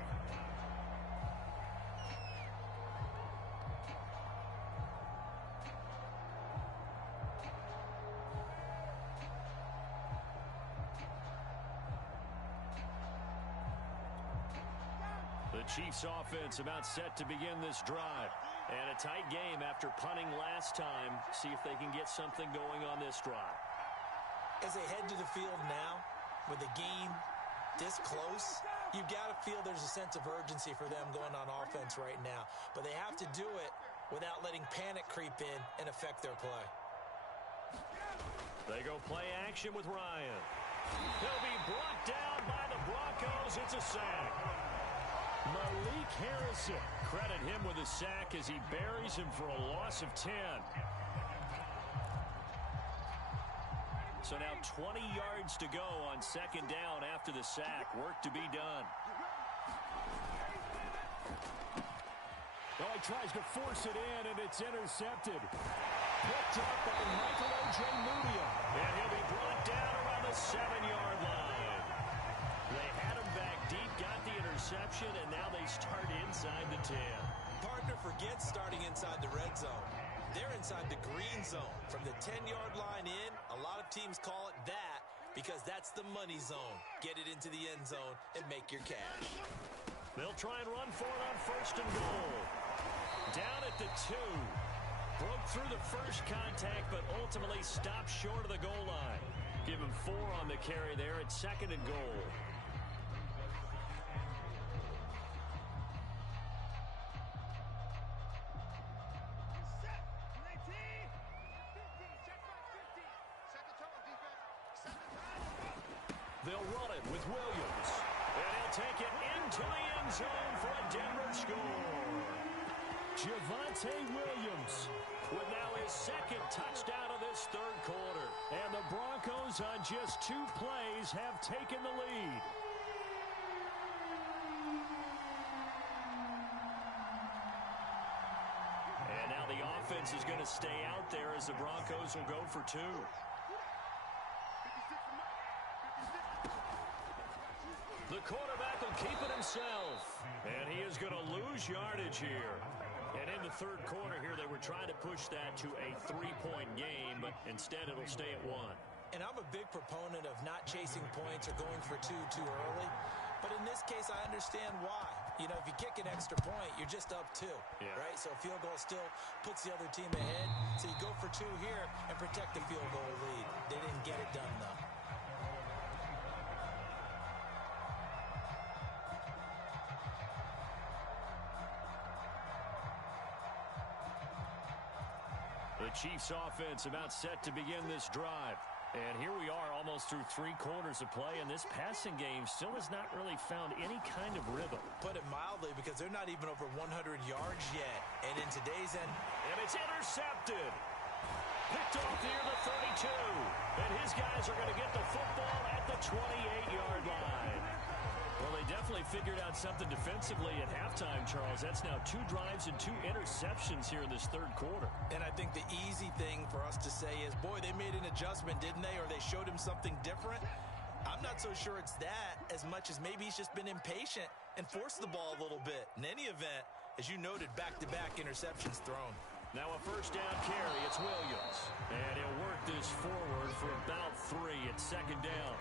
The Chiefs offense about set to begin this drive. And a tight game after punting last time. See if they can get something going on this drive. As they head to the field now, with the game this close, you've got to feel there's a sense of urgency for them going on offense right now. But they have to do it without letting panic creep in and affect their play. They go play action with Ryan. He'll be brought down by the Broncos. It's a sack. Malik Harrison. Credit him with a sack as he buries him for a loss of 10. So now 20 yards to go on second down after the sack. Work to be done. Well, he tries to force it in, and it's intercepted. Picked up by Michael O.J. Mudia. And he'll be brought down around the 7-yard line. They had him back deep, got the interception, and now they start inside the 10. Partner forgets starting inside the red zone. They're inside the green zone. From the 10-yard line in, a lot of teams call it that because that's the money zone. Get it into the end zone and make your cash. They'll try and run for it on first and goal. Down at the 2. Broke through the first contact, but ultimately stopped short of the goal line. Give him 4 on the carry there at second and goal. They'll run it with Williams. And he'll take it into the end zone for a Denver score. Javonte Williams with now his second touchdown of this third quarter. And the Broncos on just 2 plays have taken the lead. And now the offense is going to stay out there as the Broncos will go for 2. The quarterback will keep it himself. And he is going to lose yardage here. And in the third quarter here, they were trying to push that to a 3-point game, but instead it'll stay at 1. And I'm a big proponent of not chasing points or going for 2 too early. But in this case, I understand why. You know, if you kick an extra point, you're just up 2, right? So a field goal still puts the other team ahead. So you go for 2 here and protect the field goal lead. They didn't get it done, though. The Chiefs offense about set to begin this drive. And here we are almost through 3 quarters of play, and this passing game still has not really found any kind of rhythm. Put it mildly, because they're not even over 100 yards yet. And in today's end... And it's intercepted. Picked off near the 32. And his guys are going to get the football at the 28-yard line. Well, they definitely figured out something defensively at halftime, Charles. That's now 2 drives and 2 interceptions here in this third quarter. And I think the easy thing for us to say is, boy, they made an adjustment, didn't they? Or they showed him something different. I'm not so sure it's that as much as maybe he's just been impatient and forced the ball a little bit. In any event, as you noted, back-to-back interceptions thrown. Now a first down carry. It's Williams. And he'll work this forward for about 3 at second down.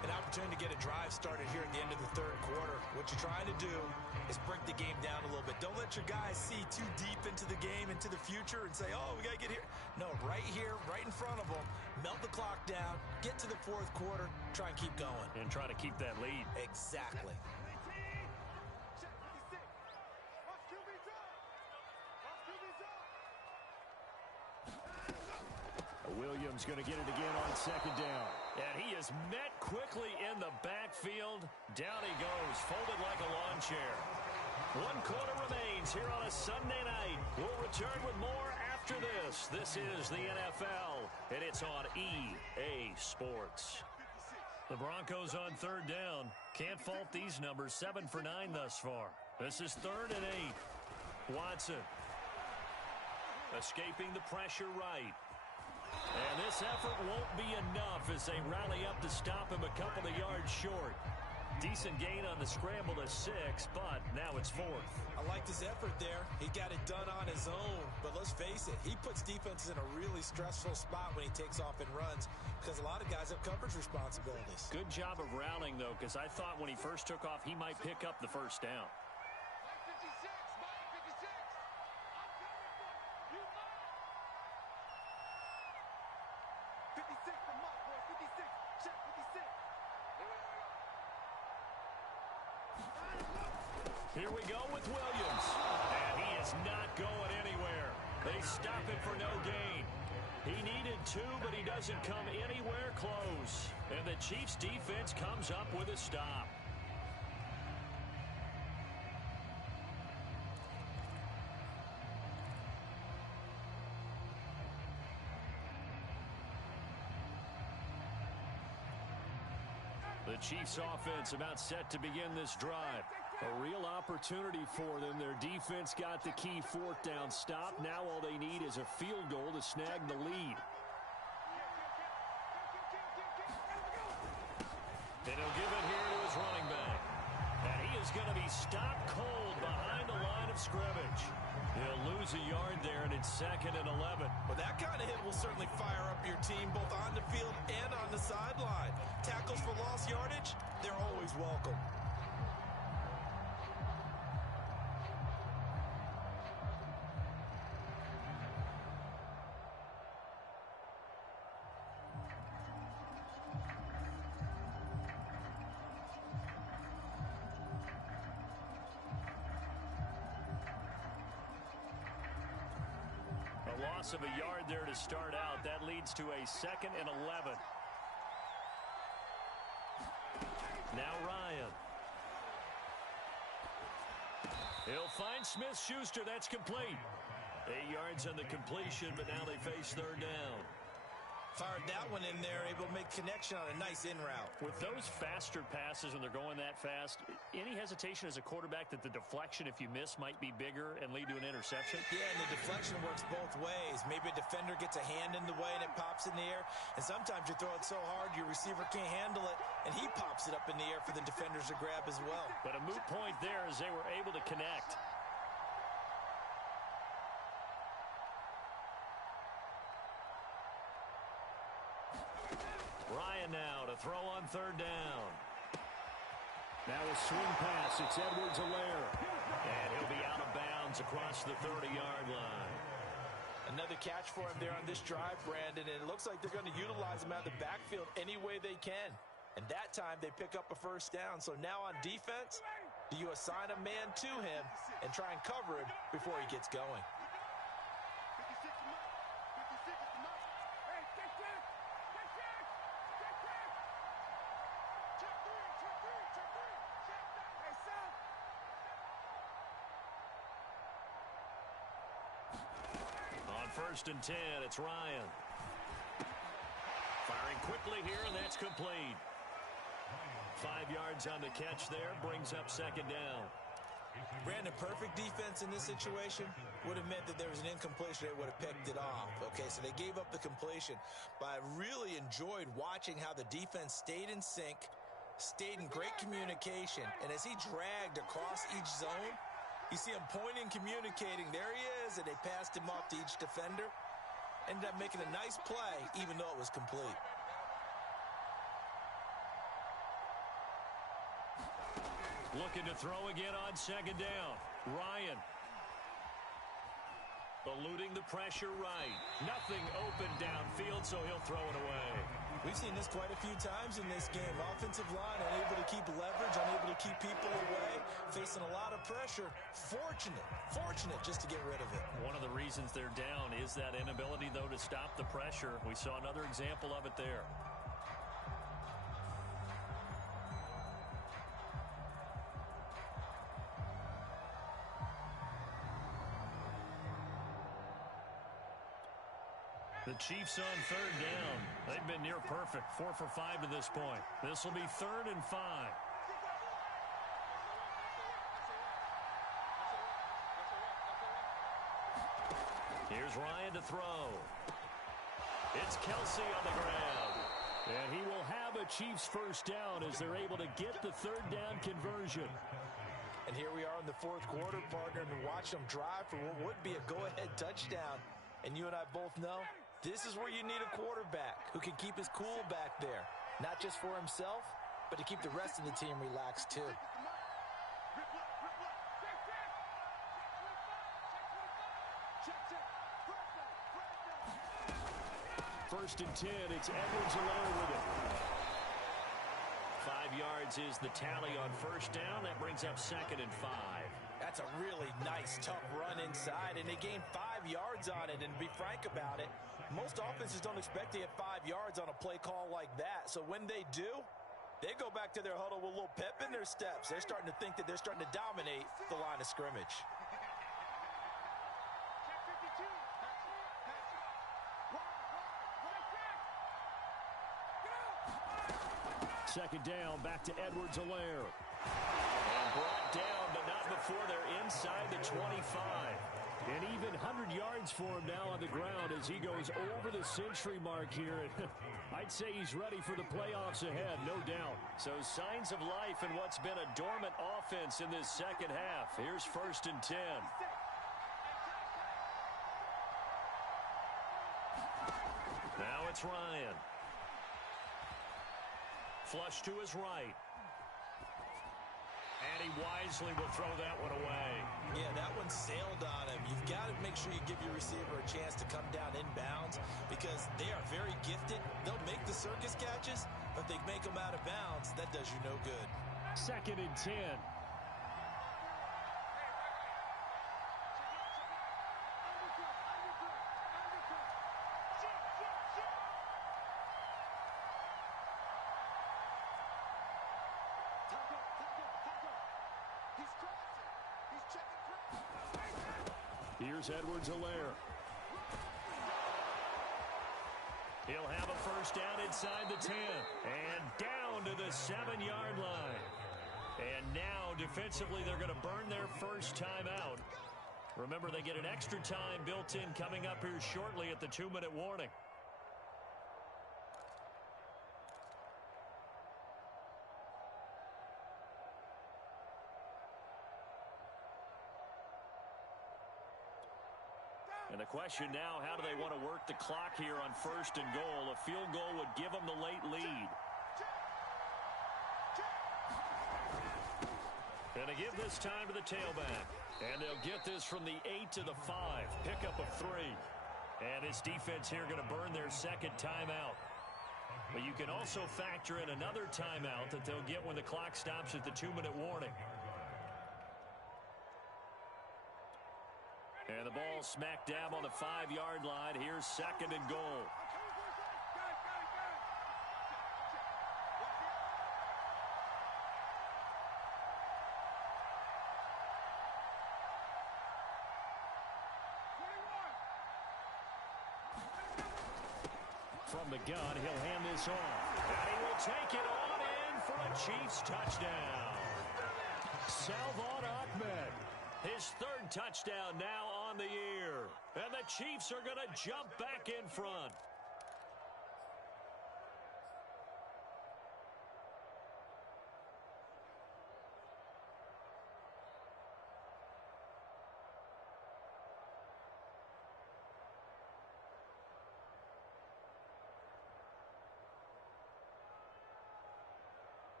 An opportunity to get a drive started here at the end of the third quarter. What you're trying to do is break the game down a little bit. Don't let your guys see too deep into the game, into the future, and say, oh, we got to get here. No, right here, right in front of them, melt the clock down, get to the fourth quarter, try and keep going. And try to keep that lead. Exactly. Williams going to get it again on second down. And he is met quickly in the backfield. Down he goes, folded like a lawn chair. 1 quarter remains here on a Sunday night. We'll return with more after this. This is the NFL, and it's on EA Sports. The Broncos on third down. Can't fault these numbers. 7 for 9 thus far. This is 3rd and 8. Watson escaping the pressure right. And this effort won't be enough as they rally up to stop him a couple of yards short. Decent gain on the scramble to 6, but now it's 4th. I like his effort there. He got it done on his own. But let's face it, he puts defenses in a really stressful spot when he takes off and runs because a lot of guys have coverage responsibilities. Good job of rallying, though, because I thought when he first took off, he might pick up the first down. Here we go with Williams. And he is not going anywhere. They stop it for no gain. He needed 2, but he doesn't come anywhere close. And the Chiefs' defense comes up with a stop. The Chiefs' offense about set to begin this drive. A real opportunity for them. Their defense got the key 4th down stop. Now all they need is a field goal to snag the lead. And he'll give it here to his running back. And he is going to be stopped cold behind the line of scrimmage. He'll lose a yard there, and it's 2nd and 11. Well, that kind of hit will certainly fire up your team both on the field and on the sideline. Tackles for lost yardage, they're always welcome. Loss of a yard there to start out. That leads to a 2nd and 11. Now Ryan. He'll find Smith-Schuster. That's complete. 8 yards on the completion, but now they face 3rd down. Fired that one in there, able to make connection on a nice in route. With those faster passes when they're going that fast, any hesitation as a quarterback that the deflection, if you miss, might be bigger and lead to an interception? Yeah, and the deflection works both ways. Maybe a defender gets a hand in the way and it pops in the air. And sometimes you throw it so hard your receiver can't handle it, and he pops it up in the air for the defenders to grab as well. But a moot point there as they were able to connect. Ryan now to throw on 3rd down. Now a swing pass. It's Edwards-Helaire. And he'll be out of bounds across the 30-yard line. Another catch for him there on this drive, Brandon, and it looks like they're going to utilize him out of the backfield any way they can. And that time they pick up a 1st down. So now on defense, do you assign a man to him and try and cover him before he gets going? On 1st and 10, it's Ryan. Firing quickly here, and that's complete. 5 yards on the catch there, brings up 2nd down. Brandon, perfect defense in this situation would have meant that there was an incompletion. They would have picked it off. Okay, so they gave up the completion. But I really enjoyed watching how the defense stayed in sync, stayed in great communication, and as he dragged across each zone, You see him pointing, communicating. There he is, and they passed him off to each defender. Ended up making a nice play, even though it was complete. Looking to throw again on second down. Ryan. Eluding the pressure right. Nothing open downfield, so he'll throw it away. We've seen this quite a few times in this game. Offensive line unable to keep leverage, unable to keep people away, facing a lot of pressure. Fortunate just to get rid of it. One of the reasons they're down is that inability, though, to stop the pressure. We saw another example of it there. The Chiefs on third down. They've been near perfect. 4 for 5 to this point. This will be 3rd and 5. Here's Ryan to throw. It's Kelsey on the ground. And he will have a Chiefs first down as they're able to get the third down conversion. And here we are in the fourth quarter, partner, and watch them drive for what would be a go-ahead touchdown. And you and I both know this is where you need a quarterback who can keep his cool back there. Not just for himself, but to keep the rest of the team relaxed too. First and 10, it's Edwards-Helaire with it. 5 yards is the tally on first down. That brings up 2nd and 5. That's a really nice, tough run inside, and they gained 5 yards on it. And to be frank about it, most offenses don't expect to get 5 yards on a play call like that. So when they do, they go back to their huddle with a little pep in their steps. They're starting to think that they're starting to dominate the line of scrimmage. Second down, back to Edwards-Helaire. And brought down, but not before they're inside the 25. And even 100 yards for him now on the ground as he goes over the century mark here. I'd say he's ready for the playoffs ahead, no doubt. So signs of life in what's been a dormant offense in this second half. Here's 1st and 10. Now it's Ryan. Flush to his right. And he wisely will throw that one away. Yeah, that one sailed on him. You've got to make sure you give your receiver a chance to come down inbounds because they are very gifted. They'll make the circus catches, but they make them out of bounds. That does you no good. 2nd and 10. Here's Edwards-Helaire. He'll have a first down inside the 10. And down to the 7-yard line. And now, defensively, they're going to burn their first time out. Remember, they get an extra time built in coming up here shortly at the 2-minute warning. And the question now, how do they want to work the clock here on 1st and goal? A field goal would give them the late lead. And they give this time to the tailback. And they'll get this from the 8 to the 5. Pickup of 3. And this defense here going to burn their second timeout. But you can also factor in another timeout that they'll get when the clock stops at the 2-minute warning. And the ball smack dab on the 5-yard line. Here's 2nd and goal. From the gun, he'll hand this off. And he will take it on in for a Chiefs touchdown. Salvon Ahmed. His 3rd touchdown now on the year. And the Chiefs are going to jump back in front.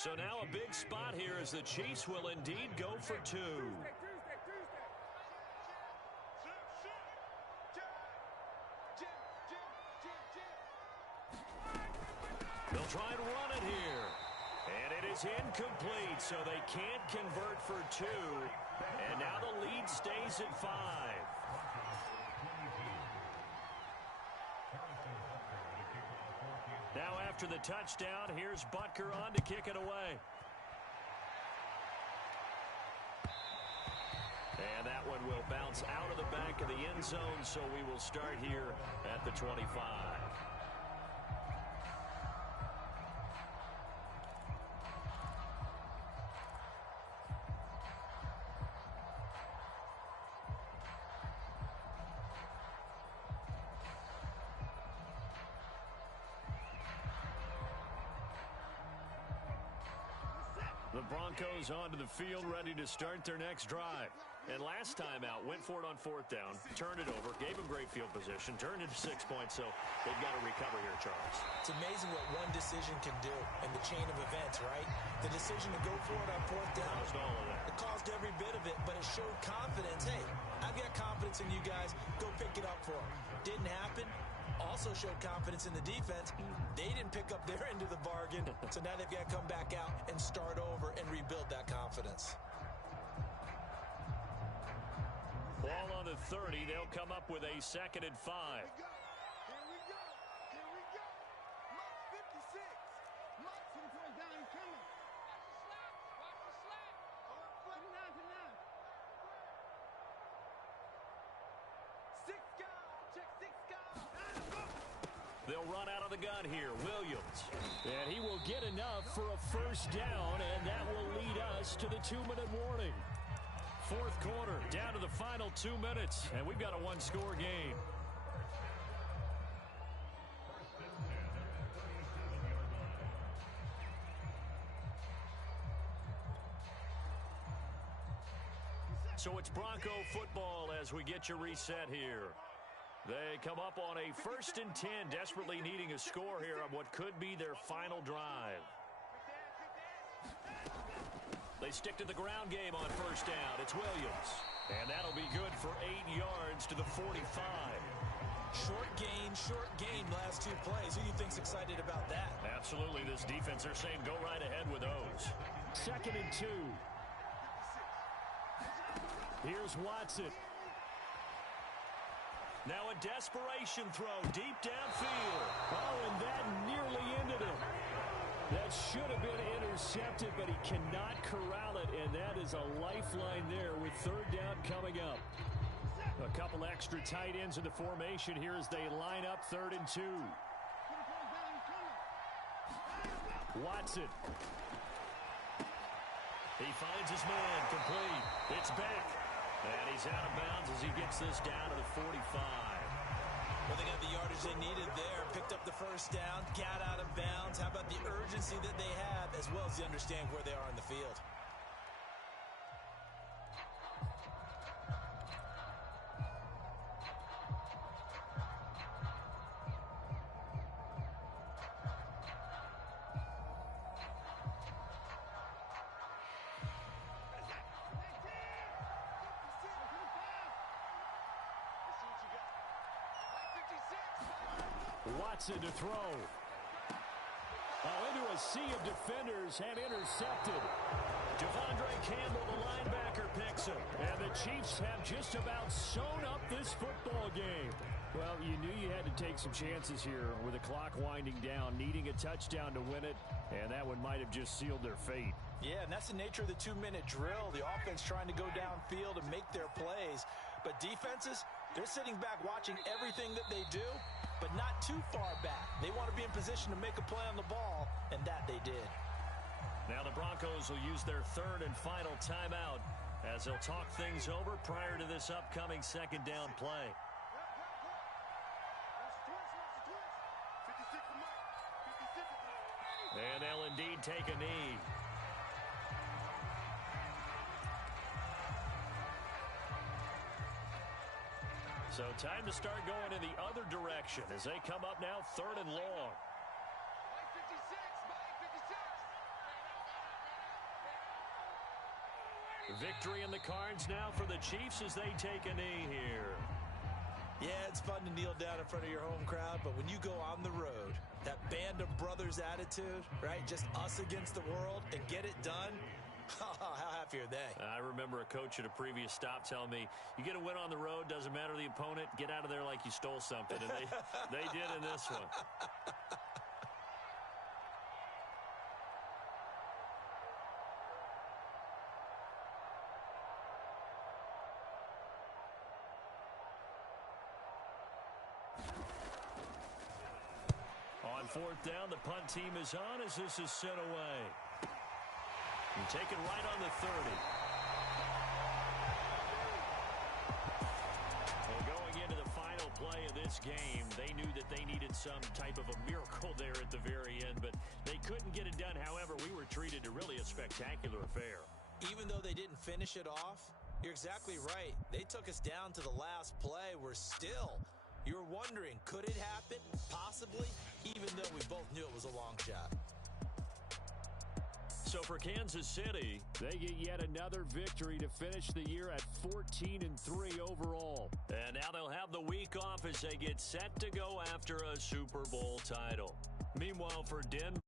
So now a big spot here as the Chiefs will indeed go for two. They'll try and run it here. And it is incomplete, so they can't convert for two. And now the lead stays at 5. Now after the touchdown, here's Butker on to kick it away. And that one will bounce out of the back of the end zone, so we will start here at the 25. The Broncos onto the field, ready to start their next drive. And last time out, went for it on 4th down, turned it over, gave them great field position, turned it to 6 points, so they've got to recover here, Charles. It's amazing what one decision can do in the chain of events, right? The decision to go for it on 4th down, Caused all of that. it caused every bit of it, but it showed confidence. Hey, I've got confidence in you guys. Go pick it up for them. Didn't happen. Also showed confidence in the defense. They didn't pick up their end of the bargain, so now they've got to come back out and start over and rebuild that confidence. Ball on the 30. They'll come up with a 2nd and 5. Here we go. Here we go. Mark 56. Mark 2 points down coming. Watch the slap. Watch the slap. 6 guard. Check 6 guard. They'll run out of the gun here. Williams. And he will get enough for a 1st down, and that will lead us to the 2-minute warning. 4th quarter, down to the final 2 minutes, and we've got a 1-score game. So it's Bronco football as we get you reset here. They come up on a 1st and 10, desperately needing a score here on what could be their final drive. They stick to the ground game on 1st down. It's Williams. And that'll be good for 8 yards to the 45. Short gain, last 2 plays. Who do you think's excited about that? Absolutely. This defense, they're saying go right ahead with those. 2nd and 2. Here's Watson. Now a desperation throw deep downfield. Oh, and that nearly ended it. That should have been intercepted, but he cannot corral it, and that is a lifeline there with 3rd down coming up. A couple extra tight ends in the formation here as they line up 3rd and 2. Watson. He finds his man, complete. It's back. And he's out of bounds as he gets this down to the 45. Well, they got the yardage they needed there, picked up the 1st down, got out of bounds. How about the urgency that they have, as well as they understand where they are in the field? Watson to throw. Into a sea of defenders and intercepted. Devondre Campbell, the linebacker, picks him. And the Chiefs have just about sewn up this football game. Well, you knew you had to take some chances here with the clock winding down, needing a touchdown to win it, and that one might have just sealed their fate. Yeah, and that's the nature of the 2-minute drill. The offense trying to go downfield and make their plays. But defenses, they're sitting back watching everything that they do, but not too far back. They want to be in position to make a play on the ball, and that they did. Now the Broncos will use their 3rd and final timeout as they'll talk things over prior to this upcoming 2nd down play. And they'll indeed take a knee. So time to start going in the other direction as they come up now 3rd and long. Victory in the cards now for the Chiefs as they take a knee here. Yeah, it's fun to kneel down in front of your home crowd, but when you go on the road, that band of brothers attitude, right? Just us against the world and get it done. How happy are they? I remember a coach at a previous stop telling me, you get a win on the road, doesn't matter the opponent, get out of there like you stole something. And they did in this one. On fourth down, the punt team is on as this is sent away. And taken right on the 30. Well, going into the final play of this game, they knew that they needed some type of a miracle there at the very end, but they couldn't get it done. However, we were treated to really a spectacular affair. Even though they didn't finish it off, you're exactly right. They took us down to the last play. You're wondering, could it happen? Possibly, even though we both knew it was a long shot. So for Kansas City, they get yet another victory to finish the year at 14-3 overall. And now they'll have the week off as they get set to go after a Super Bowl title. Meanwhile, for Denver,